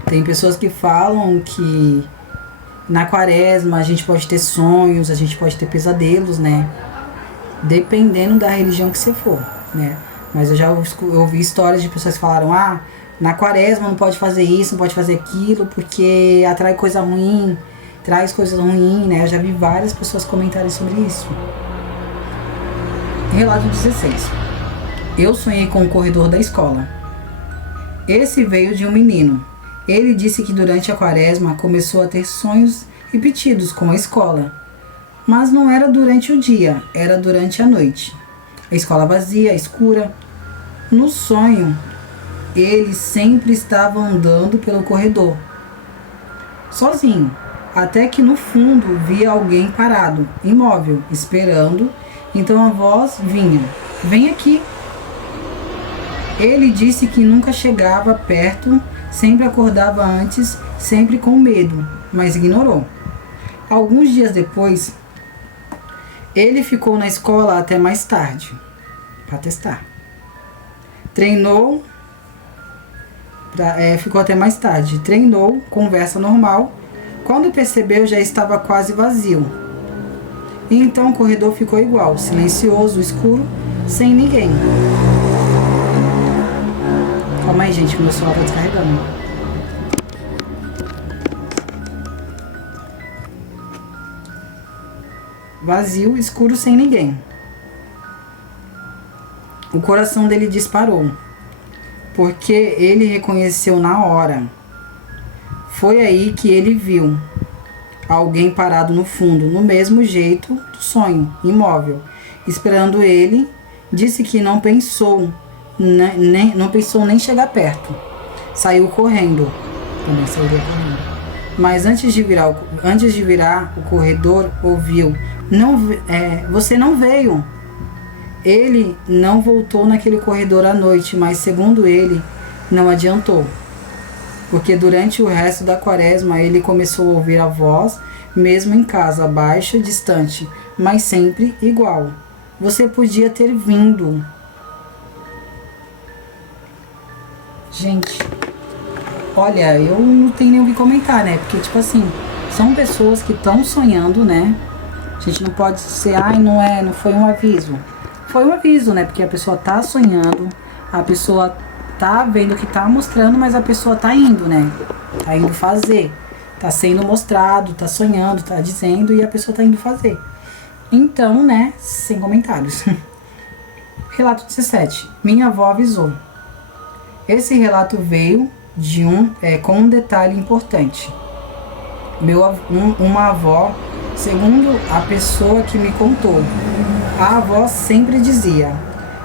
Tem pessoas que falam que na quaresma a gente pode ter sonhos, a gente pode ter pesadelos, né? Dependendo da religião que você for, né? Mas eu já ouvi histórias de pessoas que falaram: na quaresma não pode fazer isso, não pode fazer aquilo, porque atrai coisa ruim, traz coisas ruins, né? Eu já vi várias pessoas comentarem sobre isso. Relato 16. Eu sonhei com o corredor da escola. Esse veio de um menino. Ele disse que durante a quaresma começou a ter sonhos repetidos com a escola. Mas não era durante o dia, era durante a noite. A escola vazia, escura. No sonho, ele sempre estava andando pelo corredor, sozinho, até que no fundo via alguém parado, imóvel, esperando. Então a voz vinha: "Vem aqui." Ele disse que nunca chegava perto, sempre acordava antes, sempre com medo, mas ignorou. Alguns dias depois, ele ficou na escola até mais tarde, para testar. Treinou Ficou até mais tarde. Treinou, conversa normal. Quando percebeu, já estava quase vazio. E então o corredor ficou igual, silencioso, escuro, sem ninguém. Calma aí, gente, que meu celular tá descarregando. Vazio, escuro, sem ninguém. O coração dele disparou, porque ele reconheceu na hora. Foi aí que ele viu alguém parado no fundo, no mesmo jeito do sonho, imóvel, esperando ele. Disse que não pensou nem chegar perto. Saiu correndo. Também sairia correndo. Mas antes de virar o corredor, ouviu: você não veio. Ele não voltou naquele corredor à noite, mas segundo ele, não adiantou. Porque durante o resto da quaresma ele começou a ouvir a voz, mesmo em casa, baixa, distante, mas sempre igual. Você podia ter vindo. Gente, olha, eu não tenho nem o que comentar, né? Porque, tipo assim, são pessoas que estão sonhando, né? A gente não pode ser, não foi um aviso. Foi um aviso, né? Porque a pessoa tá sonhando, a pessoa tá vendo o que tá mostrando, mas a pessoa tá indo, né? Tá indo fazer. Tá sendo mostrado, tá sonhando, tá dizendo e a pessoa tá indo fazer. Então, né? Sem comentários. Relato 17. Minha avó avisou. Esse relato veio com um detalhe importante. Uma avó, segundo a pessoa que me contou, a avó sempre dizia: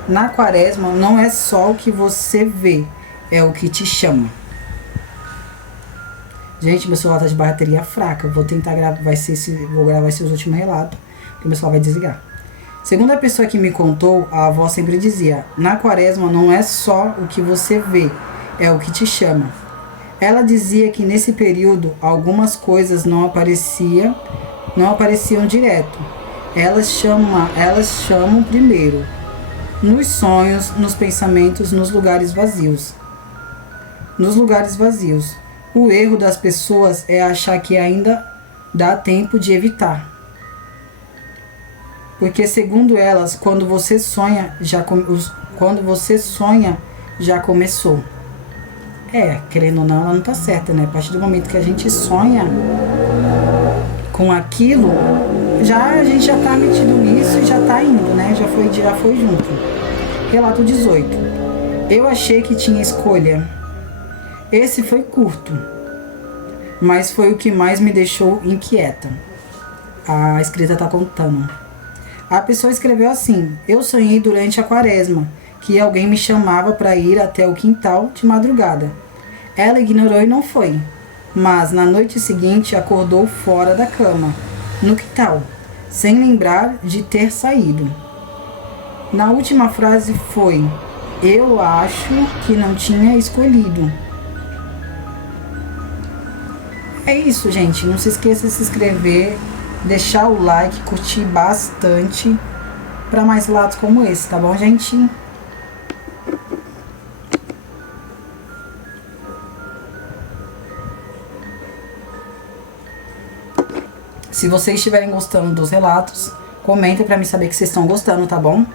na quaresma não é só o que você vê, é o que te chama. Gente, meu celular tá de bateria fraca. Vou tentar gravar, vou gravar esses últimos relatos, porque meu celular vai desligar. Segundo a pessoa que me contou, a avó sempre dizia: na quaresma não é só o que você vê, é o que te chama. Ela dizia que nesse período algumas coisas não apareciam direto. Elas chamam primeiro, nos sonhos, nos pensamentos, nos lugares vazios. Nos lugares vazios. O erro das pessoas é achar que ainda dá tempo de evitar. Porque segundo elas, quando você sonha, já começou. Querendo ou não, ela não tá certa, né? A partir do momento que a gente sonha com aquilo, a gente já tá metido nisso e já tá indo, né? Já foi junto. Relato 18. Eu achei que tinha escolha. Esse foi curto, mas foi o que mais me deixou inquieta. A escrita tá contando. A pessoa escreveu assim: eu sonhei durante a quaresma que alguém me chamava para ir até o quintal de madrugada. Ela ignorou e não foi. Mas na noite seguinte acordou fora da cama, no quintal, sem lembrar de ter saído. Na última frase foi: eu acho que não tinha escolhido. É isso, gente. Não se esqueça de se inscrever, deixar o like, curtir bastante para mais relatos como esse, tá bom, gente? Se vocês estiverem gostando dos relatos, comentem para mim saber que vocês estão gostando, tá bom?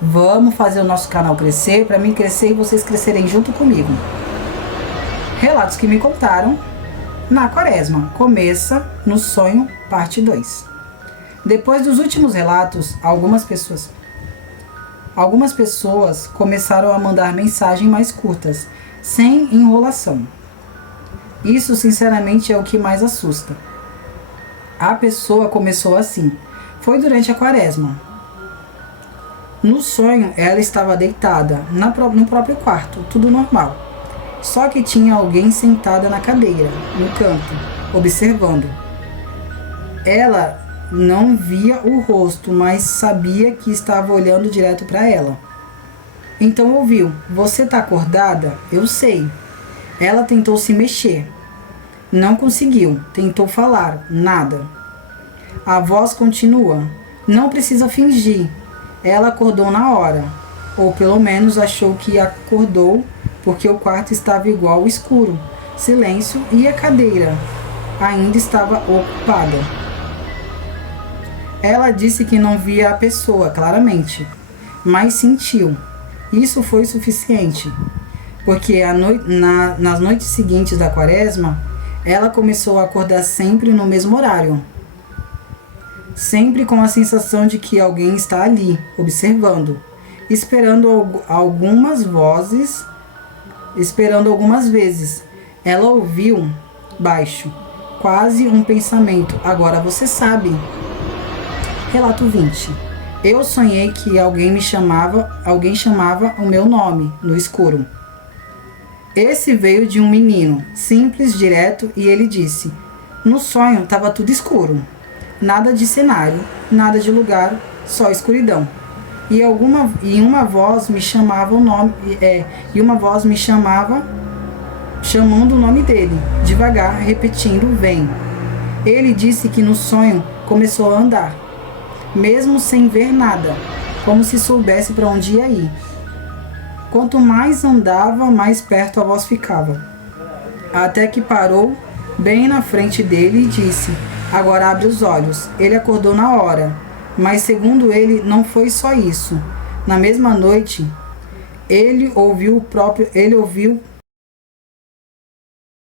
Vamos fazer o nosso canal crescer, para mim crescer e vocês crescerem junto comigo. Relatos que me contaram na quaresma. Começa no sonho, parte 2. Depois dos últimos relatos, algumas pessoas começaram a mandar mensagens mais curtas, sem enrolação. Isso, sinceramente, é o que mais assusta. A pessoa começou assim: foi durante a quaresma. No sonho, ela estava deitada no próprio quarto, tudo normal. Só que tinha alguém sentada na cadeira, no canto, observando. Ela não via o rosto, mas sabia que estava olhando direto para ela. Então ouviu: você está acordada? Eu sei. Ela tentou se mexer. Não conseguiu. Tentou falar. Nada. A voz continua: não precisa fingir. Ela acordou na hora. Ou pelo menos achou que acordou porque o quarto estava igual ao escuro, silêncio, e a cadeira ainda estava ocupada. Ela disse que não via a pessoa claramente, mas sentiu. Isso foi suficiente, porque nas noites seguintes da quaresma, ela começou a acordar sempre no mesmo horário, sempre com a sensação de que alguém está ali, observando, esperando algumas vezes. Ela ouviu baixo, quase um pensamento: agora você sabe. Relato 20. Eu sonhei que alguém chamava o meu nome no escuro. Esse veio de um menino, simples, direto, e ele disse: no sonho estava tudo escuro. Nada de cenário, nada de lugar, só escuridão. E uma voz me chamava chamando o nome dele, devagar, repetindo: vem. Ele disse que no sonho começou a andar, mesmo sem ver nada, como se soubesse para onde ia ir. Quanto mais andava, mais perto a voz ficava, até que parou bem na frente dele e disse: agora abre os olhos. Ele acordou na hora, mas segundo ele, não foi só isso. Na mesma noite, ele ouviu